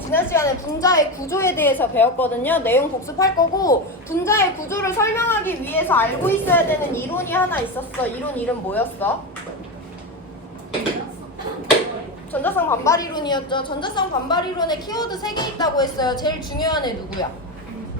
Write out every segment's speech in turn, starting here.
지난 시간에 분자의 구조에 대해서 배웠거든요. 내용 복습할 거고, 분자의 구조를 설명하기 위해서 알고 있어야 되는 이론이 하나 있었어. 이론 이름 뭐였어? 전자쌍 반발 이론이었죠. 전자쌍 반발 이론에 키워드 3개 있다고 했어요. 제일 중요한 애 누구야?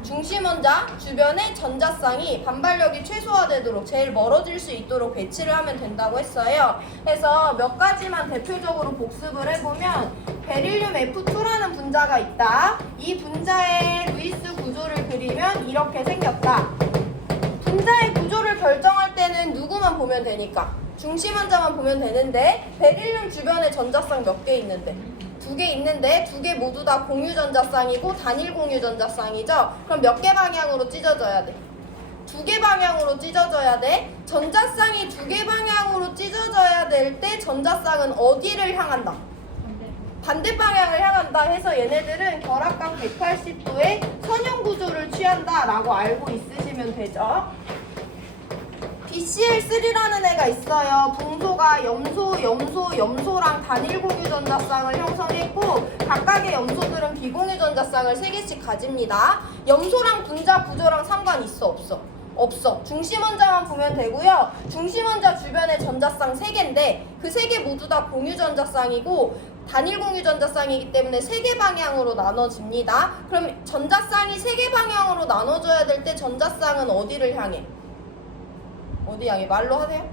중심원자 주변의 전자쌍이 반발력이 최소화되도록 제일 멀어질 수 있도록 배치를 하면 된다고 했어요. 그래서 몇 가지만 대표적으로 복습을 해보면 베릴륨 F2라는 분자가 있다. 이 분자의 루이스 구조를 그리면 이렇게 생겼다. 분자의 구조를 결정할 때는 누구만 보면 되니까 중심원자만 보면 되는데 베릴륨 주변에 전자쌍 몇 개 있는데? 2개 있는데 2개 모두 다 공유 전자쌍이고 단일 공유 전자쌍이죠. 그럼 몇 개 방향으로 찢어져야 돼? 2개 방향으로 찢어져야 돼. 전자쌍이 2개 방향으로 찢어져야 될 때 전자쌍은 어디를 향한다? 반대 방향을 향한다 해서 얘네들은 결합각 180도의 선형 구조를 취한다라고 알고 있으시면 되죠. BCl3라는 애가 있어요. 붕소가 염소랑 단일 공유 전자쌍을 형성했고 각각의 염소들은 비공유 전자쌍을 3개씩 가집니다. 염소랑 분자 구조랑 상관 있어 없어? 없어. 중심원자만 보면 되고요. 중심원자 주변에 전자쌍 3개인데 그 3개 모두 다 공유 전자쌍이고 단일 공유 전자쌍이기 때문에 3개 방향으로 나눠집니다. 그럼 전자쌍이 3개 방향으로 나눠져야 될 때 전자쌍은 어디를 향해? 어디 향해? 말로 하세요?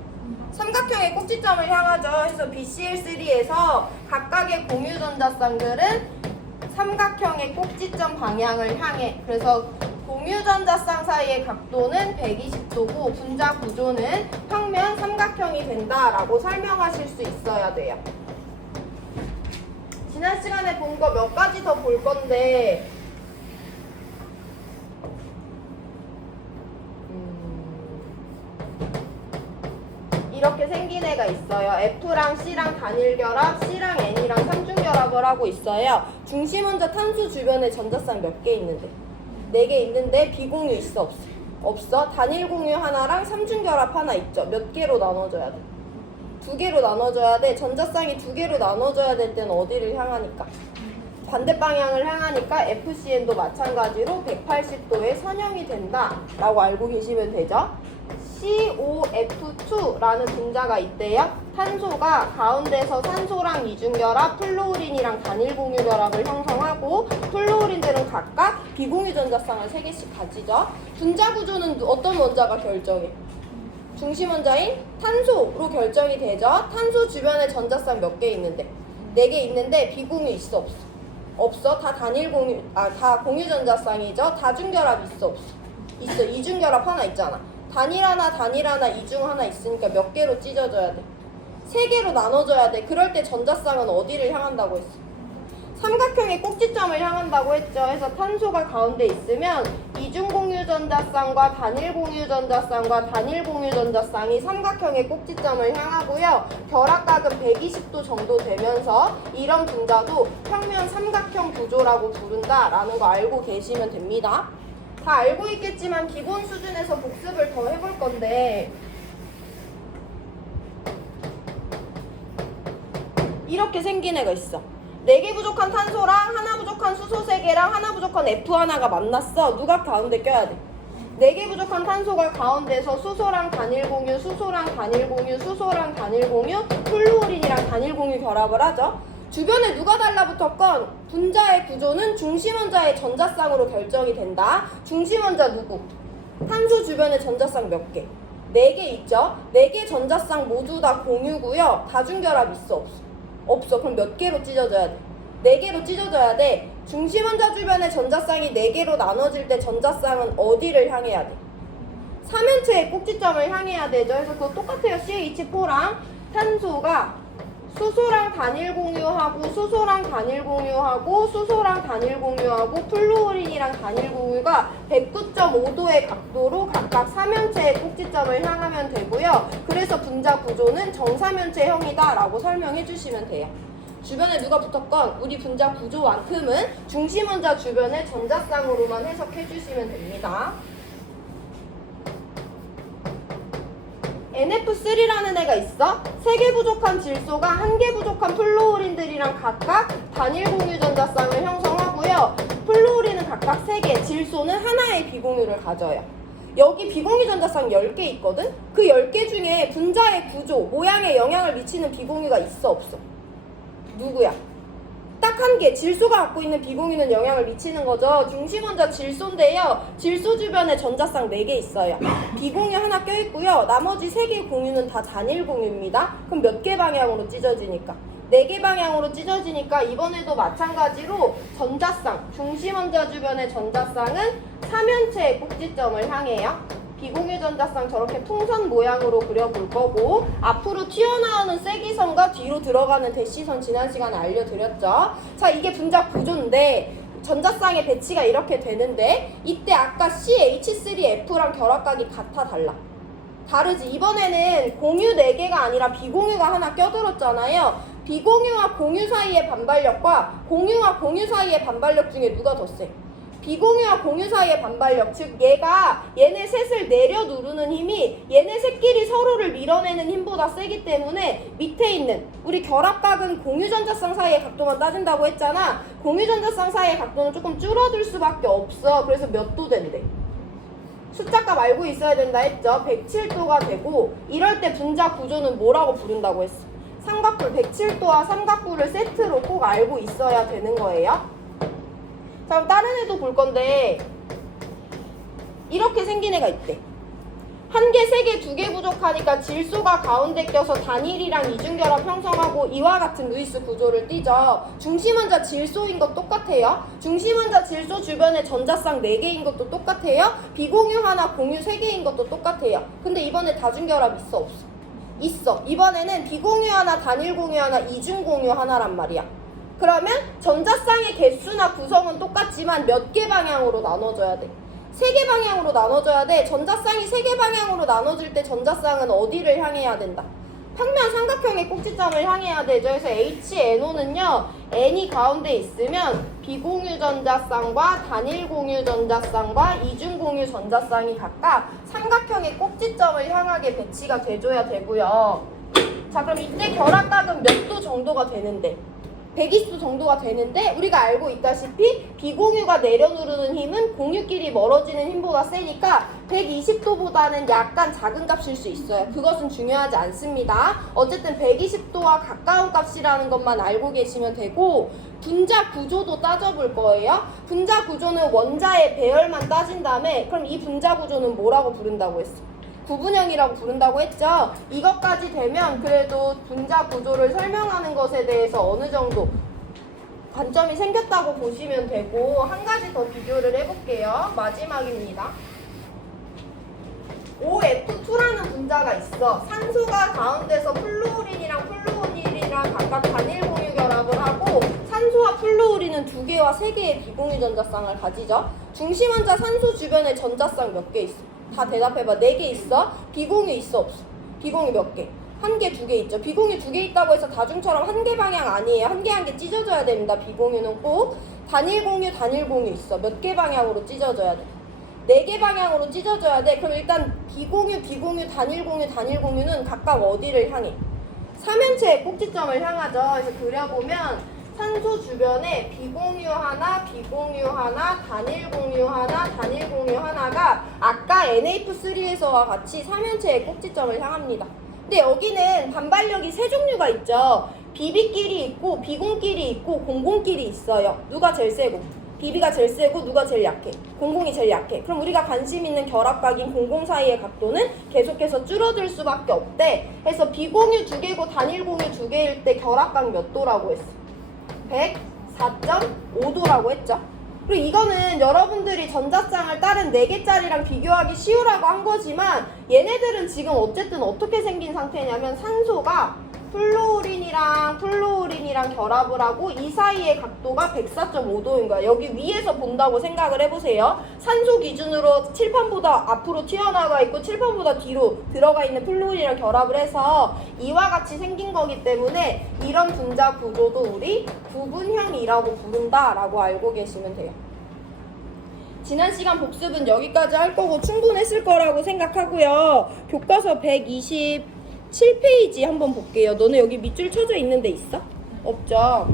삼각형의 꼭지점을 향하죠. 그래서 BCl3에서 각각의 공유 전자쌍들은 삼각형의 꼭지점 방향을 향해. 그래서 공유 전자쌍 사이의 각도는 120도고 분자 구조는 평면 삼각형이 된다라고 설명하실 수 있어야 돼요. 지난 시간에 본 거 몇 가지 더 볼 건데 이렇게 생긴 애가 있어요. F랑 C랑 단일 결합, C랑 N이랑 삼중 결합을 하고 있어요. 중심원자 탄소 주변에 전자쌍 몇 개 있는데? 4개 있는데 비공유 있어 없어? 없어. 단일 공유 하나랑 삼중 결합 하나 있죠. 몇 개로 나눠져야 돼? 2개로 나눠져야 돼. 전자쌍이 2개로 나눠져야 될 때는 어디를 향하니까? 반대 방향을 향하니까 FCN도 마찬가지로 180도의 선형이 된다라고 알고 계시면 되죠. COF2라는 분자가 있대요. 탄소가 가운데서 산소랑 이중결합, 플로우린이랑 단일 공유 결합을 형성하고 플로우린들은 각각 비공유 전자쌍을 3개씩 가지죠. 분자 구조는 어떤 원자가 결정해? 중심 원자인 탄소로 결정이 되죠. 탄소 주변에 전자쌍 몇 개 있는데? 4개 있는데 비공유 있어 없어? 없어. 다 단일 공유, 다 공유 전자쌍이죠. 다중결합 있어 없어? 있어. 이중결합 하나 있잖아. 단일 하나, 이중 하나 있으니까 몇 개로 찢어져야 돼? 3개로 나눠져야 돼. 그럴 때 전자쌍은 어디를 향한다고 했어? 삼각형의 꼭지점을 향한다고 했죠. 그래서 탄소가 가운데 있으면 이중 공유 전자쌍과 단일 공유 전자쌍과 단일 공유 전자쌍이 삼각형의 꼭지점을 향하고요. 결합각은 120도 정도 되면서 이런 분자도 평면 삼각형 구조라고 부른다라는 거 알고 계시면 됩니다. 다 알고 있겠지만 기본 수준에서 복습을 더 해볼 건데 이렇게 생긴 애가 있어. 4개 부족한 탄소랑 하나 부족한 수소 3개랑 하나 부족한 F1가 만났어. 누가 가운데 껴야 돼? 4개 부족한 탄소가 가운데서 수소랑 단일 공유, 수소랑 단일 공유, 수소랑 단일 공유, 플루오린이랑 단일 공유 결합을 하죠. 주변에 누가 달라붙었건 분자의 구조는 중심원자의 전자쌍으로 결정이 된다. 중심원자 누구? 탄소 주변에 전자쌍 몇 개? 4개 있죠? 4개 전자쌍 모두 다 공유고요. 다중결합 있어 없어? 없어. 그럼 몇 개로 찢어져야 돼? 4개로 찢어져야 돼. 중심원자 주변에 전자쌍이 4개로 나눠질 때 전자쌍은 어디를 향해야 돼? 3연체의 꼭지점을 향해야 되죠. 그래서 그거 똑같아요. CH4랑 탄소가 수소랑 단일 공유하고 수소랑 단일 공유하고 수소랑 단일 공유하고 플루오린이랑 단일 공유가 109.5도의 각도로 각각 삼연체의 꼭지점을 향하면 되고요. 그래서 분자 구조는 정삼연체형이다 라고 설명해 주시면 돼요. 주변에 누가 붙었건 우리 분자 구조만큼은 중심 원자 주변의 전자쌍으로만 해석해 주시면 됩니다. NF3라는 애가 있어. 3개 부족한 질소가 1개 부족한 플루오린들이랑 각각 단일 공유 전자쌍을 형성하고요. 플루오린은 각각 3개, 질소는 하나의 비공유를 가져요. 여기 비공유 전자쌍 10개 있거든? 그 10개 중에 분자의 구조, 모양에 영향을 미치는 비공유가 있어, 없어? 누구야? 딱 한 개, 질소가 갖고 있는 비공유는 영향을 미치는 거죠. 중심 원자 질소인데요. 질소 주변에 전자쌍 4개 있어요. 비공유 하나 껴있고요. 나머지 3개의 공유는 다 단일 공유입니다. 그럼 몇 개 방향으로 찢어지니까? 4개 방향으로 찢어지니까 이번에도 마찬가지로 전자쌍, 중심 원자 주변의 전자쌍은 삼연체의 꼭지점을 향해요. 비공유 전자쌍 저렇게 풍선 모양으로 그려볼 거고, 앞으로 튀어나오는 쐐기선과 뒤로 들어가는 대시선 지난 시간에 알려드렸죠. 자, 이게 분자 구조인데 전자쌍의 배치가 이렇게 되는데, 이때 아까 CH3F랑 결합각이 같아 달라? 다르지. 이번에는 공유 4개가 아니라 비공유가 하나 껴들었잖아요. 비공유와 공유 사이의 반발력과 공유와 공유 사이의 반발력 중에 누가 더 세? 비공유와 공유 사이의 반발력, 즉 얘가 얘네 셋을 내려 누르는 힘이 얘네 셋끼리 서로를 밀어내는 힘보다 세기 때문에 밑에 있는 우리 결합각은 공유 전자쌍 사이의 각도만 따진다고 했잖아. 공유 전자쌍 사이의 각도는 조금 줄어들 수밖에 없어. 그래서 몇 도 된대? 숫자값 알고 있어야 된다 했죠. 107도가 되고, 이럴 때 분자 구조는 뭐라고 부른다고 했어? 삼각뿔. 107도와 삼각뿔을 세트로 꼭 알고 있어야 되는 거예요. 자, 그럼 다른 애도 볼 건데, 이렇게 생긴 애가 있대. 1개, 3개, 2개 부족하니까 질소가 가운데 껴서 단일이랑 이중결합 형성하고 이와 같은 루이스 구조를 띠죠. 중심원자 질소인 것 똑같아요. 중심원자 질소 주변에 전자쌍 4개인 것도 똑같아요. 비공유 하나, 공유 3개인 것도 똑같아요. 근데 이번에 다중결합 있어, 없어? 있어. 이번에는 비공유 하나, 단일 공유 하나, 이중 공유 하나란 말이야. 그러면 전자쌍의 개수나 구성은 똑같지만 몇 개 방향으로 나눠줘야 돼? 3개 방향으로 나눠줘야 돼. 전자쌍이 3개 방향으로 나눠질 때 전자쌍은 어디를 향해야 된다? 평면 삼각형의 꼭지점을 향해야 되죠. 그래서 HNO는요, N이 가운데 있으면 비공유 전자쌍과 단일 공유 전자쌍과 이중 공유 전자쌍이 각각 삼각형의 꼭지점을 향하게 배치가 돼줘야 되고요. 자, 그럼 이때 결합각은 몇 도 정도가 되는데? 120도 정도가 되는데, 우리가 알고 있다시피 비공유가 내려누르는 힘은 공유끼리 멀어지는 힘보다 세니까 120도보다는 약간 작은 값일 수 있어요. 그것은 중요하지 않습니다. 어쨌든 120도와 가까운 값이라는 것만 알고 계시면 되고, 분자 구조도 따져볼 거예요. 분자 구조는 원자의 배열만 따진 다음에, 그럼 이 분자 구조는 뭐라고 부른다고 했어? 구분형이라고 부른다고 했죠. 이것까지 되면 그래도 분자 구조를 설명하는 것에 대해서 어느 정도 관점이 생겼다고 보시면 되고, 한 가지 더 비교를 해볼게요. 마지막입니다. OF2라는 분자가 있어. 산소가 가운데서 플루오린이랑 플루오닐이랑 각각 단일 공유 결합을 하고, 산소와 플루오린은 2개와 3개의 비공유 전자쌍을 가지죠. 중심 원자 산소 주변에 전자쌍 몇 개 있어? 다 대답해봐. 4개 있어? 비공유 있어, 없어? 비공유 몇 개? 1개, 2개 있죠. 비공유 2개 있다고 해서 다중처럼 1개 방향 아니에요. 1개 찢어져야 됩니다. 비공유는 꼭. 단일 공유 있어. 몇 개 방향으로 찢어져야 돼? 4개 방향으로 찢어져야 돼. 그럼 일단 비공유, 단일 공유는 각각 어디를 향해? 삼연체의 꼭지점을 향하죠. 그래서 그려보면 산소 주변에 비공유 하나, 단일 공유 하나가 아까 NF3에서와 같이 삼연체의 꼭지점을 향합니다. 근데 여기는 반발력이 3종류가 있죠. BB끼리 있고, 비공끼리 있고, 공공끼리 있어요. 누가 제일 세고? BB가 제일 세고, 누가 제일 약해? 공공이 제일 약해. 그럼 우리가 관심 있는 결합각인 공공 사이의 각도는 계속해서 줄어들 수밖에 없대. 그래서 비공유 2개고 단일 공유 2개일 때 결합각 몇 도라고 했어? 104.5도라고 했죠. 그리고 이거는 여러분들이 전자쌍을 다른 4개짜리랑 비교하기 쉬우라고 한 거지만, 얘네들은 지금 어쨌든 어떻게 생긴 상태냐면 산소가 플루오린이랑 결합을 하고 이 사이의 각도가 104.5도인 거야. 여기 위에서 본다고 생각을 해보세요. 산소 기준으로 칠판보다 앞으로 튀어나가 있고 칠판보다 뒤로 들어가 있는 플루오린이랑 결합을 해서 이와 같이 생긴 거기 때문에 이런 분자 구조도 우리 구분형이라고 부른다라고 알고 계시면 돼요. 지난 시간 복습은 여기까지 할 거고 충분했을 거라고 생각하고요. 교과서 127페이지 한번 볼게요. 너네 여기 밑줄 쳐져 있는 데 있어? 없죠?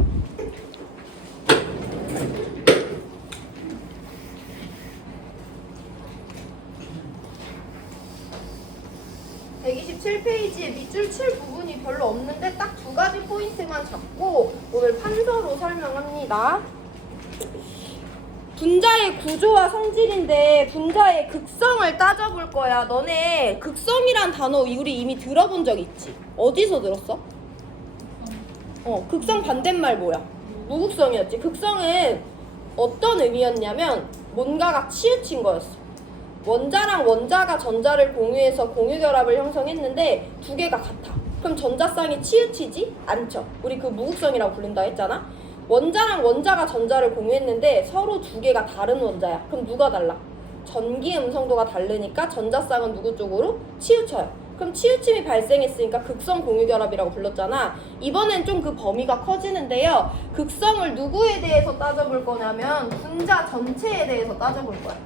(127페이지에) 밑줄 칠 부분이 별로 없는데 딱 두 가지 포인트만 잡고 오늘 판서로 설명합니다. 분자의 구조와 성질인데 분자의 극성을 따져볼 거야. 너네 극성이란 단어 우리 이미 들어본 적 있지? 어디서 들었어? 극성 반대말 뭐야? 무극성이었지. 극성은 어떤 의미였냐면 뭔가가 치우친 거였어. 원자랑 원자가 전자를 공유해서 공유결합을 형성했는데 두 개가 같아. 그럼 전자쌍이 치우치지 않죠. 우리 그 무극성이라고 부른다 했잖아. 원자랑 원자가 전자를 공유했는데 서로 두 개가 다른 원자야. 그럼 누가 달라? 전기 음성도가 다르니까 전자쌍은 누구 쪽으로? 치우쳐요. 그럼 치우침이 발생했으니까 극성 공유결합이라고 불렀잖아. 이번엔 좀 그 범위가 커지는데요. 극성을 누구에 대해서 따져볼 거냐면 분자 전체에 대해서 따져볼 거야.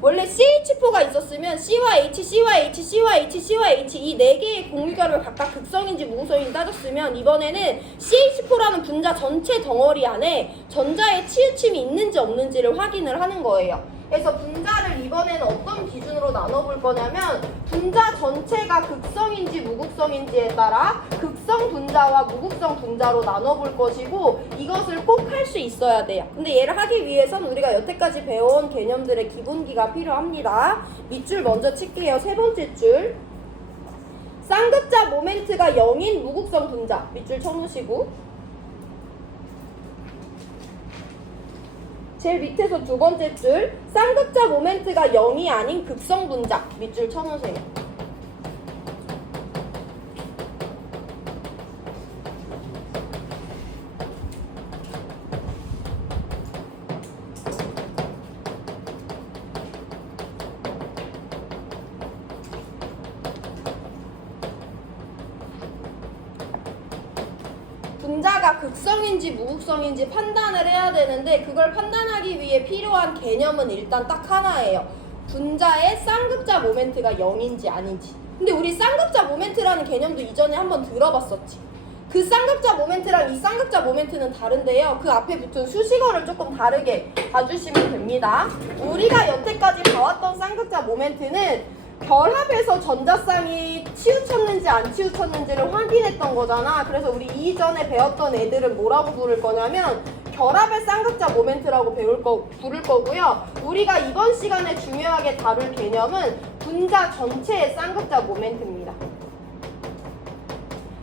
원래 CH4가 있었으면 C와 H, C와 H, C와 H, C와 H 이 네 개의 공유결합을 각각 극성인지 무극성인지 따졌으면 이번에는 CH4라는 분자 전체 덩어리 안에 전자의 치우침이 있는지 없는지를 확인을 하는 거예요. 그래서 분자를 이번에는 어떤 기준으로 나눠볼 거냐면 분자 전체가 극성인지 무극성인지에 따라 극성 분자와 무극성 분자로 나눠볼 것이고 이것을 꼭 할 수 있어야 돼요. 근데 얘를 하기 위해선 우리가 여태까지 배워온 개념들의 기본기가 필요합니다. 밑줄 먼저 칠게요. 세 번째 줄. 쌍극자 모멘트가 0인 무극성 분자. 밑줄 쳐놓으시고 제일 밑에서 두 번째 줄. 쌍극자 모멘트가 0이 아닌 극성 분자. 밑줄 쳐놓으세요. 분자가 극성인지 무극성인지 판단을 해야 되는데 그걸 판단하기 위해 필요한 개념은 일단 딱 하나예요. 분자의 쌍극자 모멘트가 0인지 아닌지. 근데 우리 쌍극자 모멘트라는 개념도 이전에 한번 들어봤었지. 그 쌍극자 모멘트랑 이 쌍극자 모멘트는 다른데요. 그 앞에 붙은 수식어를 조금 다르게 봐주시면 됩니다. 우리가 여태까지 봐왔던 쌍극자 모멘트는 결합해서 전자쌍이 치우쳤는지 안 치우쳤는지를 확인했던 거잖아. 그래서 우리 이전에 배웠던 애들은 뭐라고 부를 거냐면 결합의 쌍극자 모멘트라고 부를 거고요. 우리가 이번 시간에 중요하게 다룰 개념은 분자 전체의 쌍극자 모멘트입니다.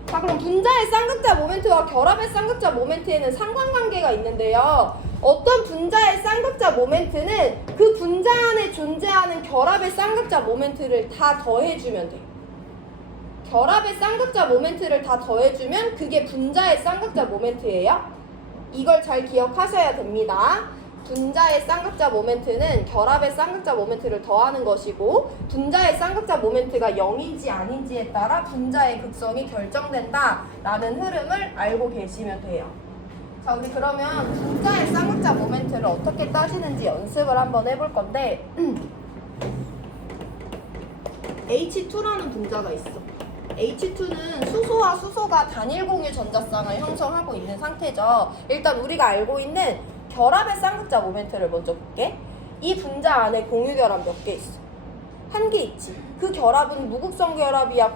자, 그럼 분자의 쌍극자 모멘트와 결합의 쌍극자 모멘트에는 상관관계가 있는데요. 어떤 분자의 쌍극자 모멘트는 그 분자 안에 존재하는 결합의 쌍극자 모멘트를 다 더해주면 돼. 결합의 쌍극자 모멘트를 다 더해주면 그게 분자의 쌍극자 모멘트예요. 이걸 잘 기억하셔야 됩니다. 분자의 쌍극자 모멘트는 결합의 쌍극자 모멘트를 더하는 것이고 분자의 쌍극자 모멘트가 0인지 아닌지에 따라 분자의 극성이 결정된다라는 흐름을 알고 계시면 돼요. 자, 우리 그러면 분자의 쌍극자 모멘트를 어떻게 따지는지 연습을 한번 해볼 건데 H2라는 분자가 있어. H2는 수소와 수소가 단일 공유 전자쌍을 형성하고 있는 상태죠. 일단 우리가 알고 있는 결합의 쌍극자 모멘트를 먼저 볼게. 이 분자 안에 공유결합 몇 개 있어? 한 개 있지. 그 결합은 무극성 결합이야,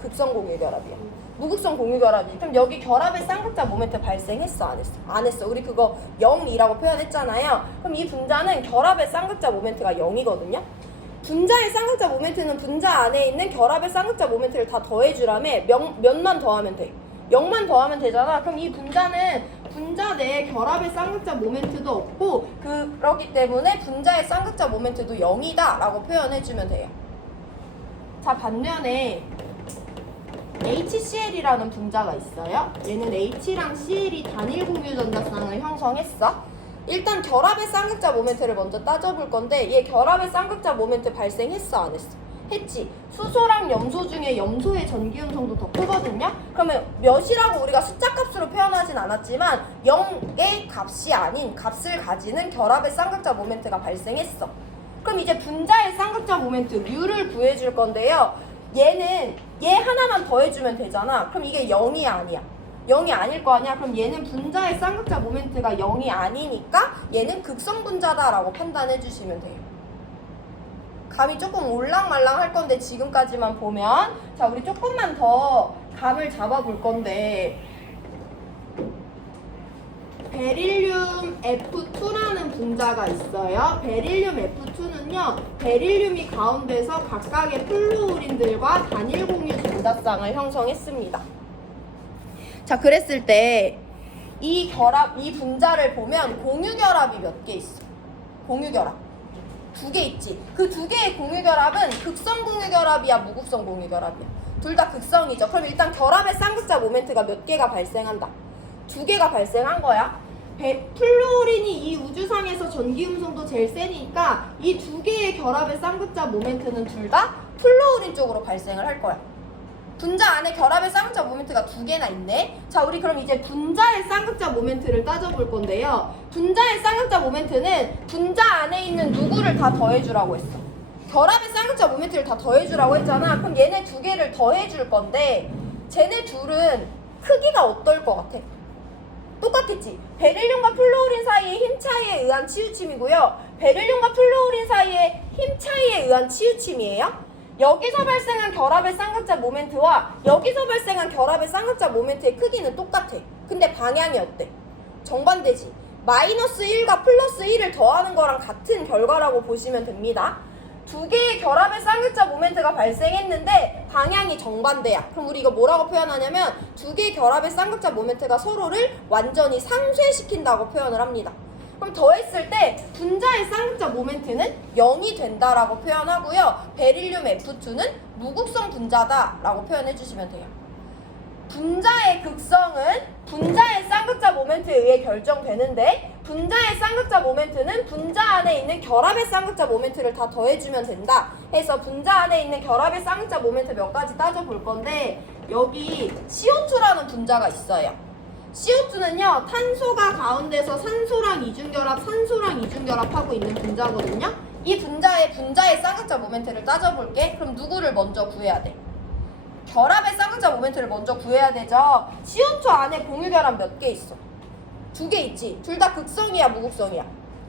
극성 공유결합이야? 무극성 공유결합이. 그럼 여기 결합의 쌍극자 모멘트 발생했어, 안 했어? 안 했어. 우리 그거 0이라고 표현했잖아요. 그럼 이 분자는 결합의 쌍극자 모멘트가 0이거든요. 분자의 쌍극자 모멘트는 분자 안에 있는 결합의 쌍극자 모멘트를 다 더해주라며 몇만 더하면 돼? 0만 더하면 되잖아. 그럼 이 분자는 분자 내에 결합의 쌍극자 모멘트도 없고 그렇기 때문에 분자의 쌍극자 모멘트도 0이다 라고 표현해주면 돼요. 자, 반면에 HCl이라는 분자가 있어요. 얘는 H랑 Cl이 단일 공유 전자쌍을 형성했어. 일단 결합의 쌍극자 모멘트를 먼저 따져볼 건데 얘 결합의 쌍극자 모멘트 발생했어 안 했어? 했지. 수소랑 염소 중에 염소의 전기음성도 더 크거든요. 그러면 몇이라고 우리가 숫자 값으로 표현하진 않았지만 0의 값이 아닌 값을 가지는 결합의 쌍극자 모멘트가 발생했어. 그럼 이제 분자의 쌍극자 모멘트 뮤를 구해줄 건데요. 얘는 얘 하나만 더해주면 되잖아. 그럼 이게 0이 아니야. 0이 아닐 거 아니야. 그럼 얘는 분자의 쌍극자 모멘트가 0이 아니니까 얘는 극성 분자다라고 판단해 주시면 돼요. 감이 조금 올랑말랑 할 건데 지금까지만 보면 자 우리 조금만 더 감을 잡아볼 건데 베릴륨 F2라는 분자가 있어요. 베릴륨 F2는요. 베릴륨이 가운데서 각각의 플루오린들과 단일 공유 전자쌍을 형성했습니다. 자 그랬을 때 이 분자를 보면 공유 결합이 몇 개 있어? 공유 결합 2개 있지. 그 2개의 공유 결합은 극성 공유 결합이야, 무극성 공유 결합이야? 둘 다 극성이죠. 그럼 일단 결합의 쌍극자 모멘트가 몇 개가 발생한다? 2개가 발생한 거야. 플루오린이 이 우주상에서 전기음성도 제일 세니까 이 2개의 결합의 쌍극자 모멘트는 둘 다 플루오린 쪽으로 발생을 할 거야. 분자 안에 결합의 쌍극자 모멘트가 2개나 있네. 자 우리 그럼 이제 분자의 쌍극자 모멘트를 따져볼 건데요. 분자의 쌍극자 모멘트는 분자 안에 있는 누구를 다 더해주라고 했어. 결합의 쌍극자 모멘트를 다 더해주라고 했잖아. 그럼 얘네 2개를 더해줄 건데 쟤네 둘은 크기가 어떨 것 같아? 똑같겠지. 베릴륨과 플루오린 사이의 힘 차이에 의한 치우침이고요. 베릴륨과 플루오린 사이의 힘 차이에 의한 치우침이에요. 여기서 발생한 결합의 쌍극자 모멘트와 여기서 발생한 결합의 쌍극자 모멘트의 크기는 똑같아. 근데 방향이 어때? 정반대지. 마이너스 1과 플러스 1을 더하는 거랑 같은 결과라고 보시면 됩니다. 2개의 결합의 쌍극자 모멘트가 발생했는데 방향이 정반대야. 그럼 우리 이거 뭐라고 표현하냐면 2개의 결합의 쌍극자 모멘트가 서로를 완전히 상쇄시킨다고 표현을 합니다. 그럼 더했을 때 분자의 쌍극자 모멘트는 0이 된다라고 표현하고요. 베릴륨 F2는 무극성 분자다라고 표현해 주시면 돼요. 분자의 극성은 분자의 쌍극자 모멘트에 의해 결정되는데 분자의 쌍극자 모멘트는 분자 안에 있는 결합의 쌍극자 모멘트를 다 더해주면 된다. 해서 분자 안에 있는 결합의 쌍극자 모멘트 몇 가지 따져볼 건데 여기 CO2라는 분자가 있어요. CO2는요 탄소가 가운데서 산소랑 이중결합하고 있는 분자거든요. 이 분자의 쌍극자 모멘트를 따져볼게. 그럼 누구를 먼저 구해야 돼? 결합의 쌍극자 모멘트를 먼저 구해야 되죠. CO2 안에 공유결합 몇 개 있어? 2개 있지. 둘 다 극성이야, 무극성이야?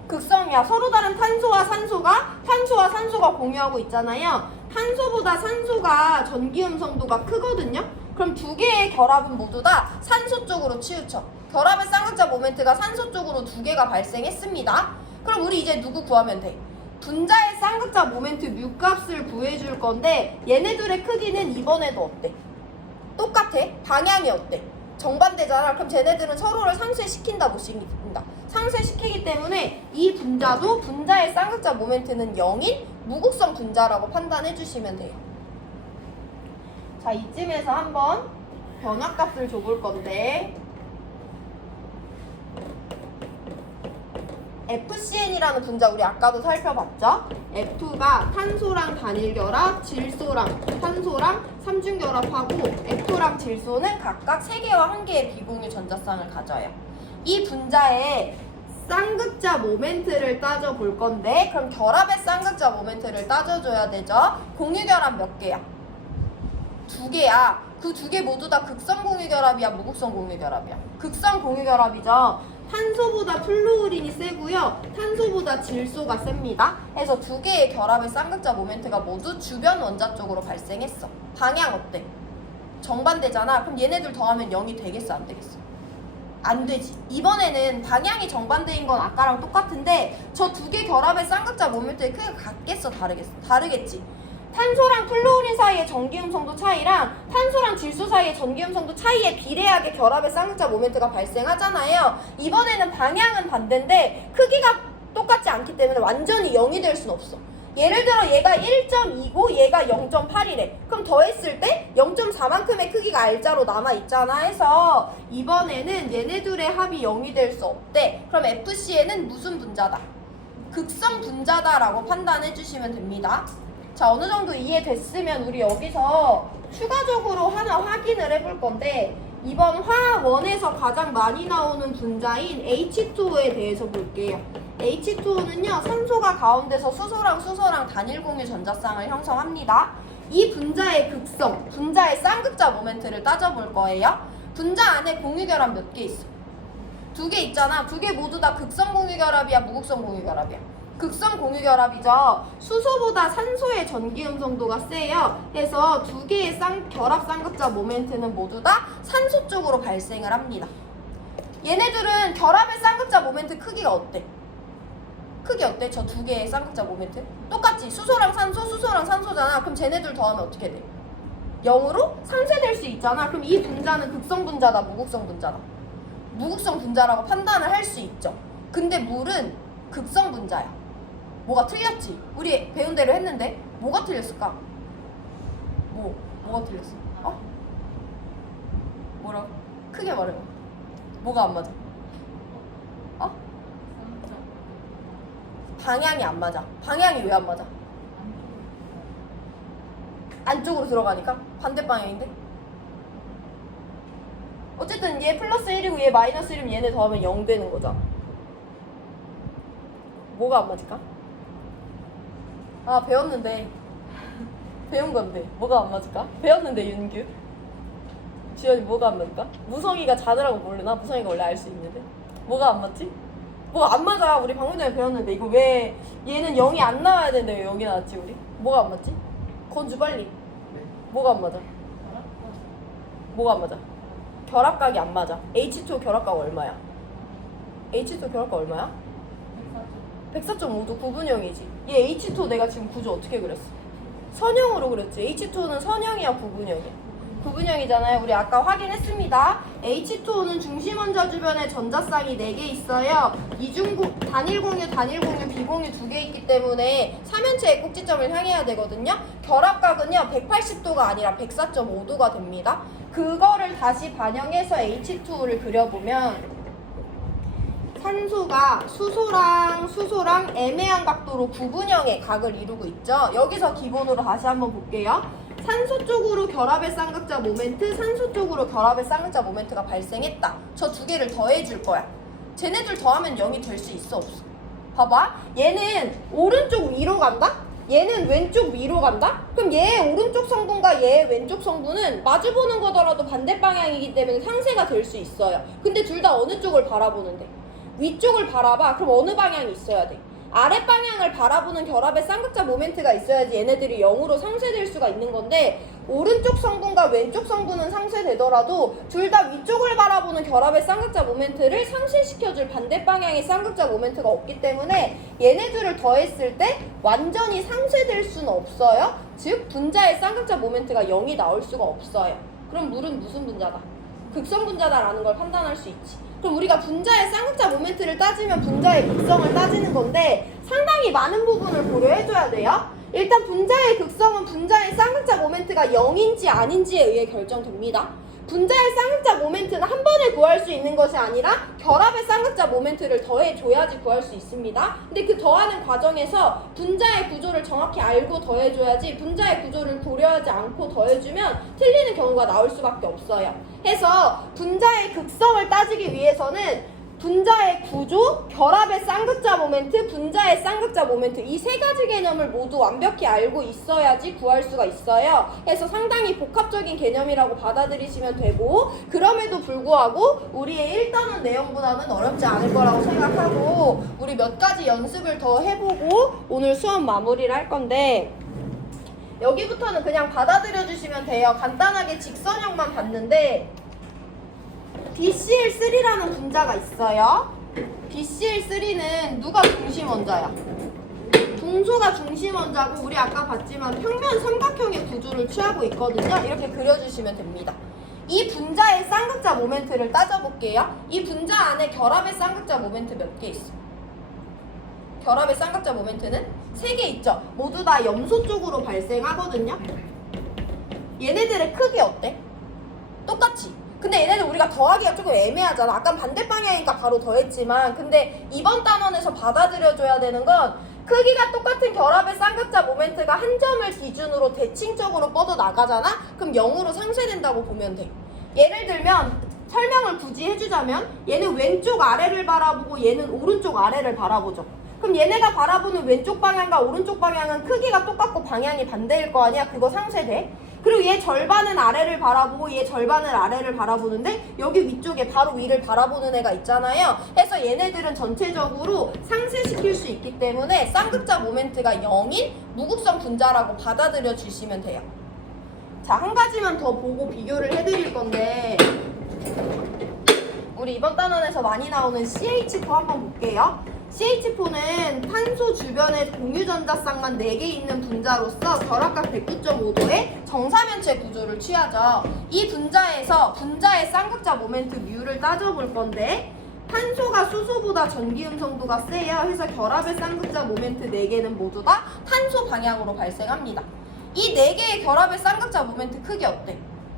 극성이야. 서로 다른 탄소와 산소가 공유하고 있잖아요. 탄소보다 산소가 전기음성도가 크거든요. 그럼 2개의 결합은 모두 다 산소 쪽으로 치우쳐. 결합의 쌍극자 모멘트가 산소 쪽으로 2개가 발생했습니다. 그럼 우리 이제 누구 구하면 돼? 분자의 쌍극자 모멘트 뮤 값을 구해줄 건데 얘네들의 크기는 이번에도 어때? 똑같아? 방향이 어때? 정반대잖아. 그럼 쟤네들은 서로를 상쇄시킨다 못 시킨다. 상쇄시키기 때문에 이 분자도 분자의 쌍극자 모멘트는 0인 무극성 분자라고 판단해 주시면 돼요. 자, 이쯤에서 한번 변화값을 줘볼 건데 FCn이라는 분자 우리 아까도 살펴봤죠? F2가 탄소랑 단일결합, 질소랑 탄소랑 삼중결합하고 F2랑 질소는 각각 3개와 1개의 비공유 전자쌍을 가져요. 이 분자의 쌍극자 모멘트를 따져볼 건데 그럼 결합의 쌍극자 모멘트를 따져줘야 되죠? 공유결합 몇 개야? 2개야. 그 2개 모두 다 극성 공유결합이야, 무극성 공유결합이야? 극성 공유결합이죠. 탄소보다 플루오린이 세고요. 탄소보다 질소가 셉니다. 해서 2개의 결합의 쌍극자 모멘트가 모두 주변 원자 쪽으로 발생했어. 방향 어때? 정반대잖아. 그럼 얘네들 더하면 0이 되겠어, 안 되겠어? 안 되지. 이번에는 방향이 정반대인 건 아까랑 똑같은데 저 2개 결합의 쌍극자 모멘트의 크기가 같겠어, 다르겠지? 탄소랑 플루오린 사이의 전기음성도 차이랑 탄소랑 질소 사이의 전기음성도 차이에 비례하게 결합의 쌍극자 모멘트가 발생하잖아요. 이번에는 방향은 반대인데 크기가 똑같지 않기 때문에 완전히 0이 될 수는 없어. 예를 들어 얘가 1.2고 얘가 0.8이래. 그럼 더했을 때 0.4만큼의 크기가 알자로 남아있잖아 해서 이번에는 얘네 둘의 합이 0이 될 수 없대. 그럼 FC에는 무슨 분자다? 극성 분자다라고 판단해 주시면 됩니다. 자, 어느 정도 이해됐으면 우리 여기서 추가적으로 하나 확인을 해볼 건데 이번 화원에서 가장 많이 나오는 분자인 H2O에 대해서 볼게요. H2O는요, 산소가 가운데서 수소랑 단일 공유 전자쌍을 형성합니다. 이 분자의 극성, 분자의 쌍극자 모멘트를 따져볼 거예요. 분자 안에 공유결합 몇 개 있어? 2개 있잖아. 2개 모두 다 극성 공유결합이야, 무극성 공유결합이야? 극성 공유결합이죠. 수소보다 산소의 전기 음성도가 세요. 그래서 2개의 결합 쌍극자 모멘트는 모두 다 산소 쪽으로 발생을 합니다. 얘네들은 결합의 쌍극자 모멘트 크기가 어때? 크기 어때? 저 2개의 쌍극자 모멘트? 똑같지? 수소랑 산소잖아. 그럼 쟤네들 더하면 어떻게 돼? 0으로 상쇄될 수 있잖아. 그럼 이 분자는 극성 분자다, 무극성 분자다? 무극성 분자라고 판단을 할 수 있죠. 근데 물은 극성 분자야. 뭐가 틀렸지? 우리 배운 대로 했는데 뭐가 틀렸을까? 뭐가 틀렸어? 어? 뭐라고? 크게 말해봐. 뭐가 안 맞아? 어? 방향이 안 맞아. 방향이 왜 안 맞아? 안쪽으로 들어가니까? 반대 방향인데? 어쨌든 얘 플러스 1이고 얘 마이너스 1이면 얘네 더하면 0 되는 거잖아. 뭐가 안 맞을까? 아, 배웠는데. 배운 건데 뭐가 안 맞을까? 배웠는데 윤규. 지연이 뭐가 안 맞을까? 무성이가 자느라고 모르나? 무성이가 원래 알 수 있는데 뭐가 안 맞지? 뭐가 안 맞아. 우리 방금 전에 배웠는데 이거 왜 얘는 0이 안 나와야 되는데 왜 0이 나왔지 우리? 뭐가 안 맞지? 건주 빨리. 뭐가 안 맞아? 뭐가 안 맞아? 결합각이 안 맞아. H2O 결합각 얼마야? H2O 결합각 얼마야? 104.5도 9분형이지. 얘 H2O 내가 지금 구조 어떻게 그렸어? 선형으로 그렸지. H2O는 선형이야, 9분형이야? 9분형이잖아요. 우리 아까 확인했습니다. H2O는 중심 원자 주변에 전자쌍이 4개 있어요. 단일 공유, 비공유 2개 있기 때문에 3연체의 꼭지점을 향해야 되거든요. 결합각은요, 180도가 아니라 104.5도가 됩니다. 그거를 다시 반영해서 H2O를 그려보면 산소가 수소랑 애매한 각도로 9분형의 각을 이루고 있죠. 여기서 기본으로 다시 한번 볼게요. 산소 쪽으로 결합의 쌍극자 모멘트, 산소 쪽으로 결합의 쌍극자 모멘트가 발생했다. 저 2개를 더해줄 거야. 쟤네들 더하면 0이 될 수 있어, 없어? 봐봐. 얘는 오른쪽 위로 간다? 얘는 왼쪽 위로 간다? 그럼 얘의 오른쪽 성분과 얘의 왼쪽 성분은 마주보는 거더라도 반대 방향이기 때문에 상쇄가 될 수 있어요. 근데 둘 다 어느 쪽을 바라보는데? 위쪽을 바라봐. 그럼 어느 방향이 있어야 돼? 아랫 방향을 바라보는 결합의 쌍극자 모멘트가 있어야지 얘네들이 0으로 상쇄될 수가 있는 건데 오른쪽 성분과 왼쪽 성분은 상쇄되더라도 둘 다 위쪽을 바라보는 결합의 쌍극자 모멘트를 상쇄시켜줄 반대 방향의 쌍극자 모멘트가 없기 때문에 얘네들을 더했을 때 완전히 상쇄될 수는 없어요. 즉 분자의 쌍극자 모멘트가 0이 나올 수가 없어요. 그럼 물은 무슨 분자다? 극성 분자다라는 걸 판단할 수 있지. 그럼 우리가 분자의 쌍극자 모멘트를 따지면 분자의 극성을 따지는 건데 상당히 많은 부분을 고려해줘야 돼요. 일단 분자의 극성은 분자의 쌍극자 모멘트가 0인지 아닌지에 의해 결정됩니다. 분자의 쌍극자 모멘트는 한 번에 구할 수 있는 것이 아니라 결합의 쌍극자 모멘트를 더해줘야지 구할 수 있습니다. 근데 그 더하는 과정에서 분자의 구조를 정확히 알고 더해줘야지 분자의 구조를 고려하지 않고 더해주면 틀리는 경우가 나올 수밖에 없어요. 해서 분자의 극성을 따지기 위해서는 분자의 구조, 결합의 쌍극자 모멘트, 분자의 쌍극자 모멘트 이 3가지 개념을 모두 완벽히 알고 있어야지 구할 수가 있어요. 그래서 상당히 복합적인 개념이라고 받아들이시면 되고 그럼에도 불구하고 우리의 1단원 내용보다는 어렵지 않을 거라고 생각하고 우리 몇 가지 연습을 더 해보고 오늘 수업 마무리를 할 건데 여기부터는 그냥 받아들여 주시면 돼요. 간단하게 직선형만 봤는데 BCl3라는 분자가 있어요. BCl3는 누가 중심 원자야? 동소가 중심 원자고 우리 아까 봤지만 평면 삼각형의 구조를 취하고 있거든요. 이렇게 그려주시면 됩니다. 이 분자의 쌍극자 모멘트를 따져볼게요. 이 분자 안에 결합의 쌍극자 모멘트 몇 개 있어? 결합의 쌍극자 모멘트는 3개 있죠. 모두 다 염소 쪽으로 발생하거든요. 얘네들의 크기 어때? 똑같지? 근데 얘네들 우리가 더하기가 조금 애매하잖아. 아까 반대 방향이니까 바로 더했지만, 근데 이번 단원에서 받아들여줘야 되는 건 크기가 똑같은 결합의 쌍극자 모멘트가 한 점을 기준으로 대칭적으로 뻗어 나가잖아? 그럼 0으로 상쇄된다고 보면 돼. 예를 들면 설명을 굳이 해주자면 얘는 왼쪽 아래를 바라보고 얘는 오른쪽 아래를 바라보죠. 그럼 얘네가 바라보는 왼쪽 방향과 오른쪽 방향은 크기가 똑같고 방향이 반대일 거 아니야? 그거 상쇄돼. 그리고 얘 절반은 아래를 바라보고 얘 절반은 아래를 바라보는데 여기 위쪽에 바로 위를 바라보는 애가 있잖아요. 해서 얘네들은 전체적으로 상쇄시킬 수 있기 때문에 쌍극자 모멘트가 0인 무극성 분자라고 받아들여 주시면 돼요. 자, 한 가지만 더 보고 비교를 해드릴 건데 우리 이번 단원에서 많이 나오는 CH4 한번 볼게요. CH4는 탄소 주변에 공유전자쌍만 4개 있는 분자로서 결합각 109.5도의 정사면체 구조를 취하죠. 이 분자에서 분자의 쌍극자 모멘트 뮤를 따져볼 건데 탄소가 수소보다 전기 음성도가 세요. 해서 결합의 쌍극자 모멘트 4개는 모두 다 탄소 방향으로 발생합니다. 이 4개의 결합의 쌍극자 모멘트 크기 어때?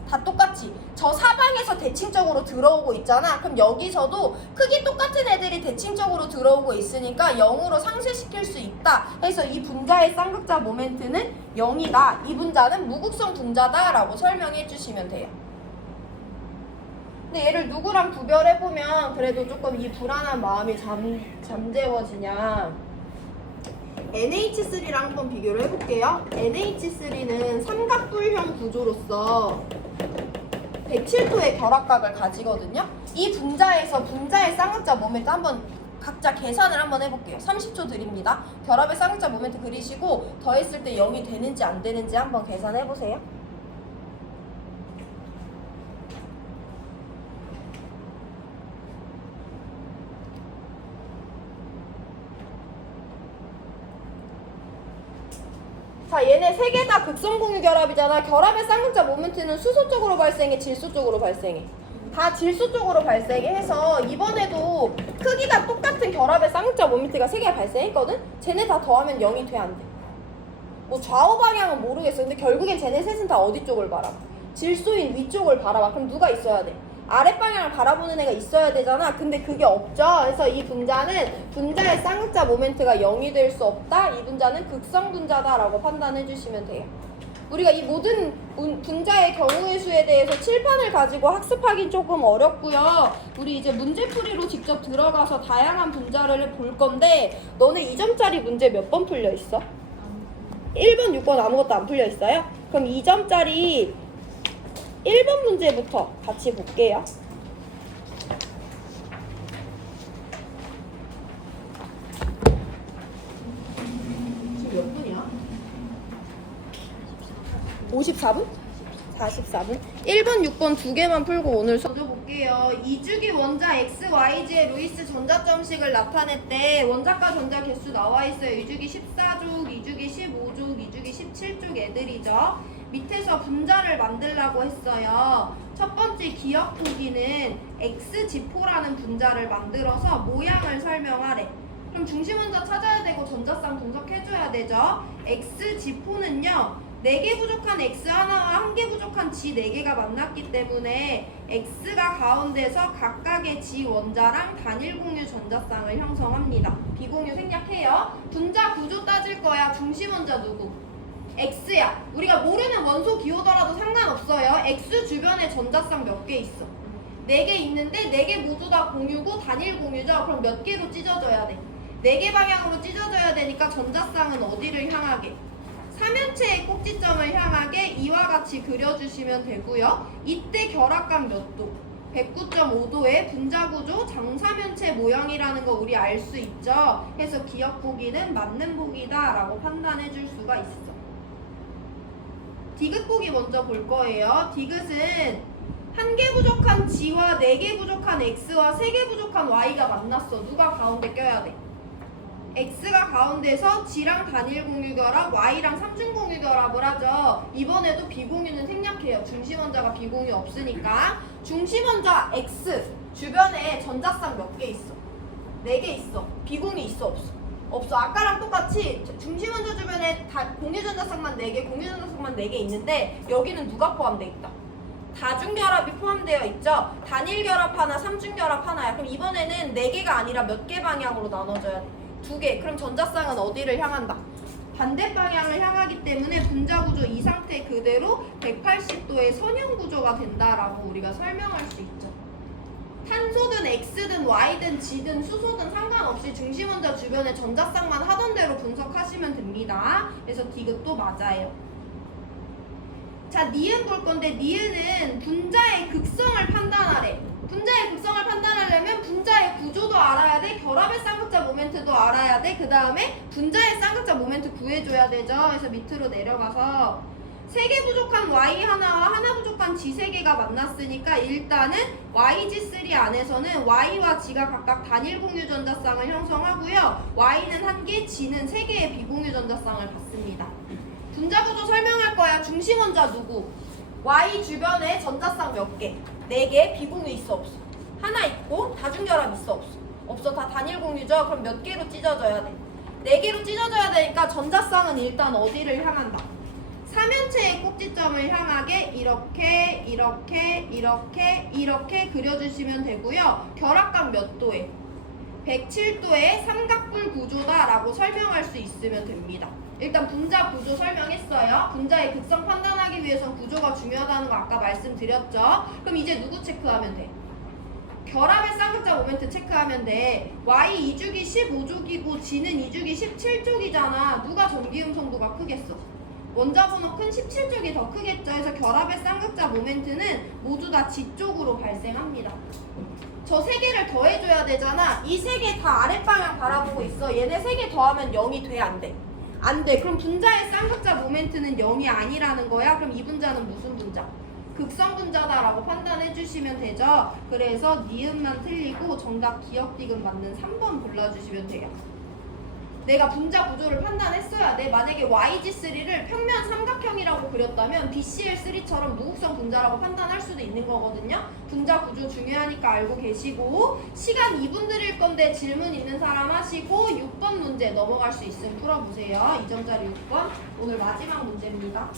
다 똑같지? 저 사방에서 대칭적으로 들어오고 있잖아. 그럼 여기서도 크기 똑같은 애들이 대칭적으로 들어오고 있으니까 0으로 상쇄시킬 수 있다. 그래서 이 분자의 쌍극자 모멘트는 0이다. 이 분자는 무극성 분자다 라고 설명해 주시면 돼요. 근데 얘를 누구랑 구별해보면 그래도 조금 이 불안한 마음이 잠재워지냐. NH3랑 한번 비교를 해볼게요. NH3는 삼각불형 구조로서 107도의 결합각을 가지거든요. 이 분자에서 분자의 쌍극자 모멘트 한번 각자 계산을 한번 해볼게요. 30초 드립니다. 결합의 쌍극자 모멘트 그리시고 더했을 때 0이 되는지 안 되는지 한번 계산해보세요. 자, 얘네 3개 다 극성공유 결합이잖아. 결합의 쌍극자 모멘트는 수소 쪽으로 발생해, 질소 쪽으로 발생해? 다 질소 쪽으로 발생해. 해서 이번에도 크기가 똑같은 결합의 쌍극자 모멘트가 3개가 발생했거든? 쟤네 다 더하면 0이 돼, 안 돼? 뭐 좌우 방향은 모르겠어. 근데 결국엔 쟤네 셋은 다 어디 쪽을 바라봐? 질소인 위쪽을 바라봐. 그럼 누가 있어야 돼? 아랫방향을 바라보는 애가 있어야 되잖아. 근데 그게 없죠. 그래서 이 분자는 분자의 쌍극자 모멘트가 0이 될 수 없다. 이 분자는 극성 분자다 라고 판단해 주시면 돼요. 우리가 이 모든 분자의 경우의 수에 대해서 칠판을 가지고 학습하기 조금 어렵고요. 우리 이제 문제풀이로 직접 들어가서 다양한 분자를 볼 건데 너네 2점짜리 문제 몇 번 풀려 있어? 1번, 6번 아무것도 안 풀려 있어요? 그럼 2점짜리 1번 문제부터 같이 볼게요. 지금 몇 분이야? 54분? 44분? 1번, 6번 두 개만 풀고 오늘 먼저 볼게요. 2주기 원자 XYG의 루이스 전자점식을 나타냈대. 원자과 전자 개수 나와 있어요. 2주기 14족, 2주기 15족, 2주기 17족 애들이죠. 밑에서 분자를 만들라고 했어요. 첫 번째 기억 보기는 X지포라는 분자를 만들어서 모양을 설명하래. 그럼 중심 원자 찾아야 되고 전자쌍 분석해줘야 되죠. X지포는요 4개 부족한 X 하나와 1개 부족한 G 4개가 만났기 때문에 X가 가운데서 각각의 G 원자랑 단일 공유 전자쌍을 형성합니다. 비공유 생략해요. 분자 구조 따질 거야. 중심 원자 누구? X야. 우리가 모르는 원소 기호더라도 상관없어요. X 주변에 전자쌍 몇 개 있어? 4개 있는데 4개 모두 다 공유고 단일 공유죠. 그럼 몇 개로 찢어져야 돼? 4개 방향으로 찢어져야 되니까 전자쌍은 어디를 향하게? 3면체의 꼭지점을 향하게 이와 같이 그려주시면 되고요. 이때 결합각 몇 도? 109.5도의 분자구조 정사면체 모형이라는 거 우리 알 수 있죠. 그래서 기억 보기는 맞는 보기다 라고 판단해 줄 수가 있어. 디귿 보기 먼저 볼 거예요. 디귿은 1개 부족한 G와 4개 부족한 X와 3개 부족한 Y가 만났어. 누가 가운데 껴야 돼? X가 가운데서 G랑 단일 공유 결합, Y랑 삼중 공유 결합을 하죠. 이번에도 비공유는 생략해요. 중심 원자가 비공유 없으니까. 중심 원자 X 주변에 전자쌍 몇 개 있어? 4개 있어. 비공유 있어 없어? 없어. 아까랑 똑같이 중심원자 주변에 공유전자쌍만 4개, 공유전자쌍만 4개 있는데 여기는 누가 포함되어 있다? 다중결합이 포함되어 있죠. 단일결합 하나, 삼중결합 하나야. 그럼 이번에는 4개가 아니라 몇 개 방향으로 나눠져야 돼? 2개. 그럼 전자쌍은 어디를 향한다? 반대 방향을 향하기 때문에 분자구조 이 상태 그대로 180도의 선형구조가 된다라고 우리가 설명할 수 있죠. 탄소든 X든 Y든 G든 수소든 상관없이 중심원자 주변에 전자쌍만 하던 대로 분석하시면 됩니다. 그래서 디귿도 맞아요. 자, 니은 볼 건데 니은은 분자의 극성을 판단하래. 분자의 극성을 판단하려면 분자의 구조도 알아야 돼. 결합의 쌍극자 모멘트도 알아야 돼. 그 다음에 분자의 쌍극자 모멘트 구해줘야 되죠. 그래서 밑으로 내려가서 3개 부족한 Y 하나와 하나 부족한 G 3개가 만났으니까 일단은 YG3 안에서는 Y와 G가 각각 단일 공유 전자쌍을 형성하고요. Y는 1개, G는 3개의 비공유 전자쌍을 갖습니다. 분자 구조 설명할 거야. 중심 원자 누구? Y 주변에 전자쌍 몇 개? 4개. 비공유 있어 없어? 하나 있고 다중결합 있어 없어? 없어. 다 단일 공유죠. 그럼 몇 개로 찢어져야 돼? 4개로 찢어져야 되니까 전자쌍은 일단 어디를 향한다? 삼연체의 꼭지점을 향하게 이렇게 그려주시면 되고요. 결합각 몇 도에? 107도의 삼각뿔 구조다라고 설명할 수 있으면 됩니다. 일단 분자 구조 설명했어요. 분자의 극성 판단하기 위해선 구조가 중요하다는 거 아까 말씀드렸죠. 그럼 이제 누구 체크하면 돼? 결합의 쌍극자 모멘트 체크하면 돼. Y 2주기 15족이고 G는 2주기 17족이잖아. 누가 전기음성도가 크겠어? 원자번호 큰 17쪽이 더 크겠죠. 그래서 결합의 쌍극자 모멘트는 모두 다 G 쪽으로 발생합니다. 저 3개를 더해줘야 되잖아. 이 3개 다 아랫방향 바라보고 있어. 얘네 3개 더하면 0이 돼? 안 돼? 안 돼. 그럼 분자의 쌍극자 모멘트는 0이 아니라는 거야. 그럼 이 분자는 무슨 분자? 극성 분자다라고 판단해 주시면 되죠. 그래서 니은만 틀리고 정답 기억 디귿 맞는 3번 골라주시면 돼요. 내가 분자 구조를 판단했어야 돼. 만약에 YG3를 평면 삼각형이라고 그렸다면 BCl3처럼 무극성 분자라고 판단할 수도 있는 거거든요. 분자 구조 중요하니까 알고 계시고, 시간 2분 드릴 건데 질문 있는 사람 하시고 6번 문제 넘어갈 수 있으면 풀어보세요. 2점짜리 6번 오늘 마지막 문제입니다.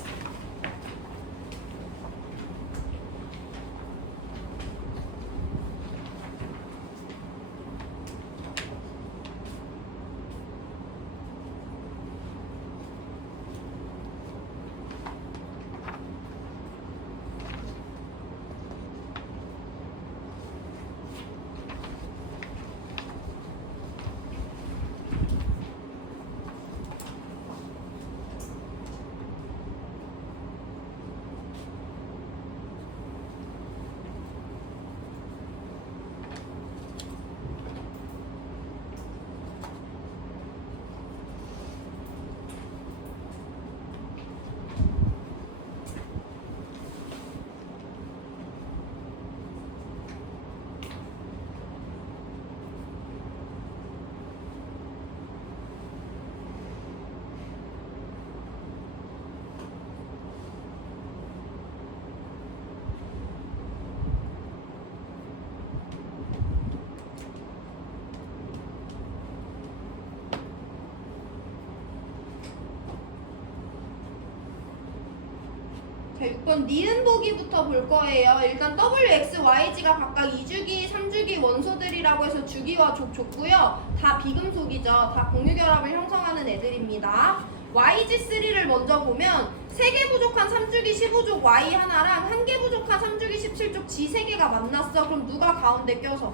자, 6번 니은 보기부터 볼 거예요. 일단 WX, YG가 각각 2주기, 3주기 원소들이라고 해서 주기와 족 줬고요. 다 비금속이죠. 다 공유결합을 형성하는 애들입니다. YG3를 먼저 보면 3개 부족한 3주기 15족 Y 하나랑 1개 부족한 3주기 17족 G 3개가 만났어. 그럼 누가 가운데 껴서?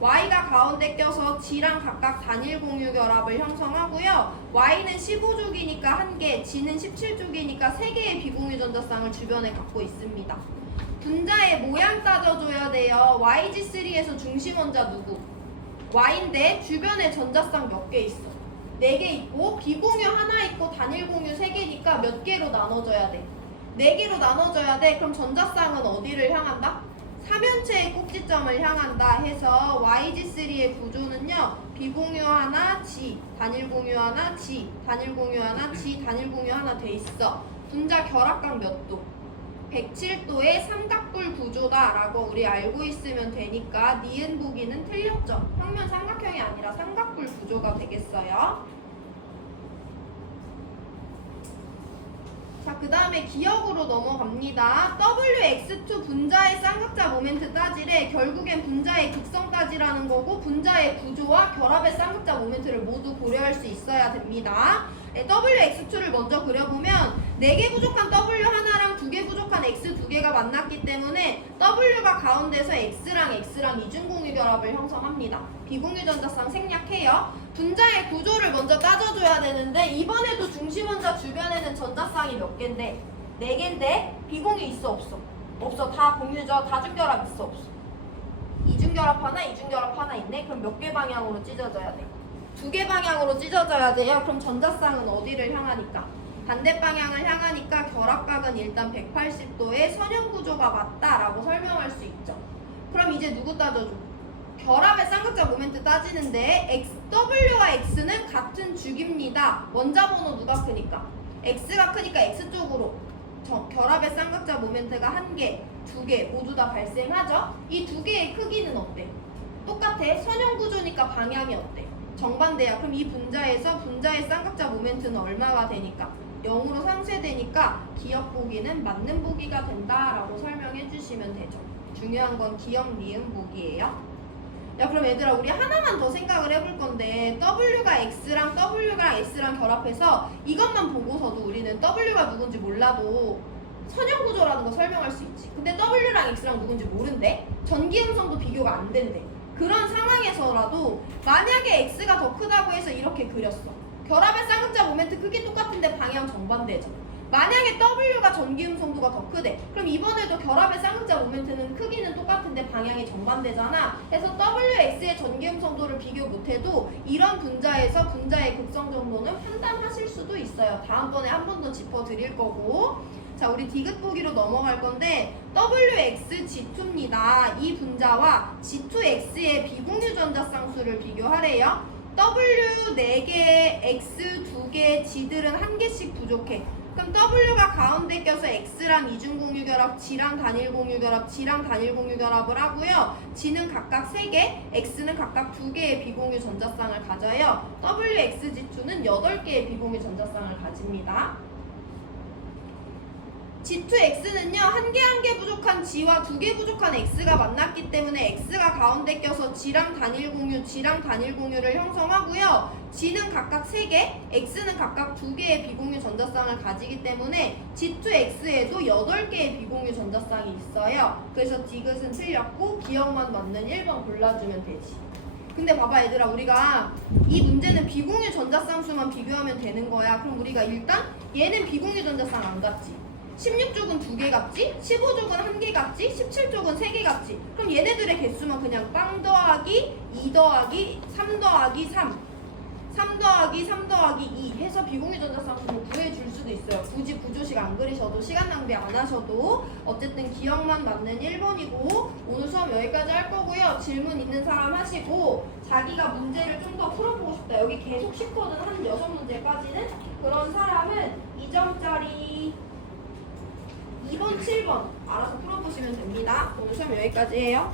Y가 가운데 껴서 G랑 각각 단일 공유 결합을 형성하고요. Y는 15족이니까 1개, G는 17족이니까 3개의 비공유 전자쌍을 주변에 갖고 있습니다. 분자의 모양 따져줘야 돼요. YG3에서 중심 원자 누구? Y인데 주변에 전자쌍 몇 개 있어? 4개 있고 비공유 하나 있고 단일 공유 3개니까 몇 개로 나눠져야 돼? 4개로 나눠져야 돼. 그럼 전자쌍은 어디를 향한다? 삼연체의 꼭지점을 향한다 해서 YG3의 구조는요. 비공유 하나, G, 단일 공유 하나, G, 단일 공유 하나, G, 단일 공유 하나 돼 있어. 분자 결합각 몇 도? 107도의 삼각뿔 구조다라고 우리 알고 있으면 되니까 니은 보기는 틀렸죠. 평면 삼각형이 아니라 삼각뿔 쌍꺼풀 구조가 되겠어요. 자, 그 다음에 기억으로 넘어갑니다. WX2 분자의 쌍극자 모멘트 따지래. 결국엔 분자의 극성 따지라는 거고 분자의 구조와 결합의 쌍극자 모멘트를 모두 고려할 수 있어야 됩니다. WX2를 먼저 그려보면 4개 부족한 W 하나랑 2개 부족한 X 2개가 만났기 때문에 W가 가운데서 X랑 이중공유 결합을 형성합니다. 비공유 전자쌍 생략해요. 분자의 구조를 먼저 따져줘야 되는데 이번에도 중심원자 주변에는 전자쌍이 몇 개인데? 4개인데 비공유 있어 없어? 없어. 다 공유죠. 다중결합 있어 없어? 이중결합 하나, 이중결합 하나 있네? 그럼 몇 개 방향으로 찢어져야 돼? 2개 방향으로 찢어져야 돼요. 그럼 전자쌍은 어디를 향하니까? 반대 방향을 향하니까 결합각은 일단 180도의 선형 구조가 맞다라고 설명할 수 있죠. 그럼 이제 누구 따져줘? 결합의 쌍극자 모멘트 따지는데 W와 X는 같은 주기입니다. 원자 번호 누가 크니까? X가 크니까 X쪽으로 결합의 쌍극자 모멘트가 1개, 2개 모두 다 발생하죠? 이 2개의 크기는 어때? 똑같아. 선형 구조니까 방향이 어때? 정반대야. 그럼 이 분자에서 분자의 쌍극자 모멘트는 얼마가 되니까? 0으로 상쇄되니까 기억 보기는 맞는 보기가 된다라고 설명해 주시면 되죠. 중요한 건 기억 니은 보기예요. 야, 그럼 얘들아 우리 하나만 더 생각을 해볼 건데 W가 X랑 W가 S랑 결합해서 이것만 보고서도 우리는 W가 누군지 몰라도 선형 구조라는 거 설명할 수 있지. 근데 W랑 X랑 누군지 모른대? 전기음성도 비교가 안 된대. 그런 상황에서라도 만약에 X가 더 크다고 해서 이렇게 그렸어. 결합의 쌍극자 모멘트 크기 똑같은데 방향 정반대죠. 만약에 W가 전기음성도가 더 크대. 그럼 이번에도 결합의 쌍극자 모멘트는 크기는 똑같은데 방향이 정반대잖아. 그래서 WX의 전기음성도를 비교 못해도 이런 분자에서 분자의 극성 정도는 판단하실 수도 있어요. 다음번에 한 번 더 짚어드릴 거고. 자, 우리 디귿 보기로 넘어갈 건데 WXG2입니다. 이 분자와 G2X의 비공유 전자쌍수를 비교하래요. W 4개, X 2개, G들은 1개씩 부족해. 그럼 W가 가운데 껴서 X랑 이중공유 결합, G랑 단일 공유 결합, G랑 단일 공유 결합을 하고요. G는 각각 3개, X는 각각 2개의 비공유 전자쌍을 가져요. WXG2는 8개의 비공유 전자쌍을 가집니다. G2X는요, 1개 부족한 G와 2개 부족한 X가 만났기 때문에 X가 가운데 껴서 G랑 단일 공유를 형성하고요. G는 각각 3개, X는 각각 2개의 비공유 전자쌍을 가지기 때문에 G2X에도 8개의 비공유 전자쌍이 있어요. 그래서 디귿은 틀렸고 기억만 맞는 1번 골라주면 되지. 근데 봐봐 얘들아, 우리가 이 문제는 비공유 전자쌍수만 비교하면 되는 거야. 그럼 우리가 일단 얘는 비공유 전자쌍 안 같지? 16쪽은 2개 같지? 15쪽은 1개 같지? 17쪽은 3개 같지? 그럼 얘네들의 개수만 그냥 빵 더하기 2 더하기 3 더하기 3 더하기 3 더하기 2 해서 비공유 전자쌍수를 구해줄 수도 있어요. 굳이 구조식 안 그리셔도 시간 낭비 안 하셔도 어쨌든 기억만 맞는 1번이고 오늘 수업 여기까지 할 거고요. 질문 있는 사람 하시고 자기가 문제를 좀 더 풀어보고 싶다. 여기 계속 쉽거든. 한 6문제까지는. 그런 사람은 2점짜리 2번, 7번 알아서 풀어보시면 됩니다. 오늘 수업 여기까지 해요.